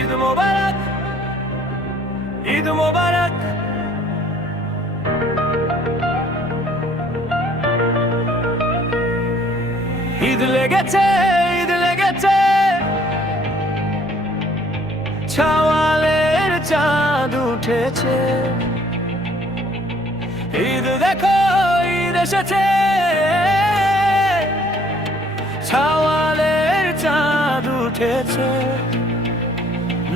ঈদ মোবারক, ঈদ মোবারক। ঈদ লেগেছে, ঈদ লেগেছে, ছাওয়ালের চাঁদ উঠেছে। ঈদ দেখো, ঈদ এসেছে, ছাওয়ালের চাঁদ উঠেছে।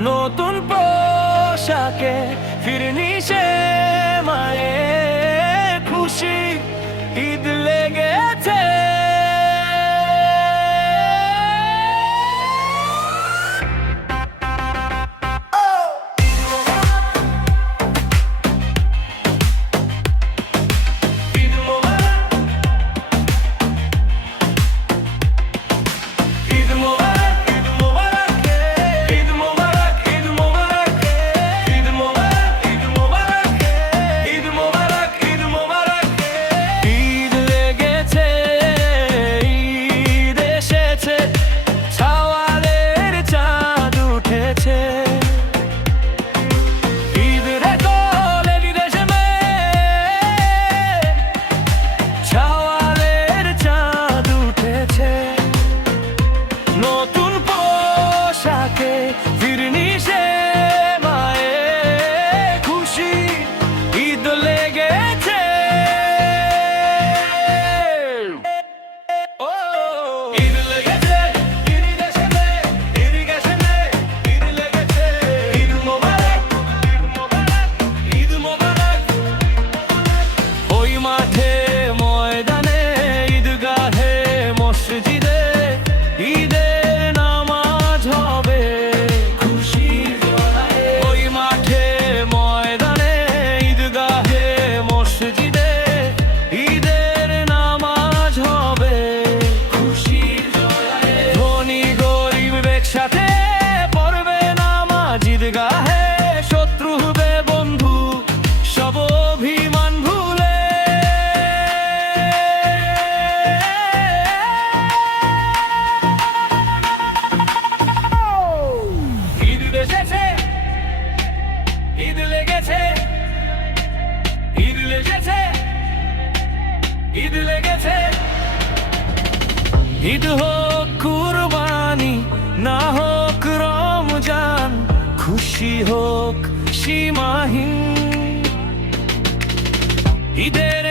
নতুন পোশাকে ফিরনি সে মায়ে, খুশি ঈদ লেগেছে। ফিরনি সে মায়ে, খুশি ঈদ লেগেছে। ও ঈদ লেগেছে, ঈদ এসেছে, ঈদ গেছে, ঈদ লেগেছে। ঈদ মোবারক, ঈদ মোবারক, ঈদ মোবারক। ওই মাঠে ময়দানে, ঈদগাহে মসজিদে, ঈদের সাথে পড়বে নামাজ ঈদগাহে, শত্রু হবে বন্ধু সব অভিমান ভুলে। ঈদ এসেছে, ঈদ লেগেছে, ঈদ লেগেছে, ঈদ লেগেছে। ঈদ হোক কুরবানি, না হোক রমজান, খুশি হোক সীমাহীন। ঈদের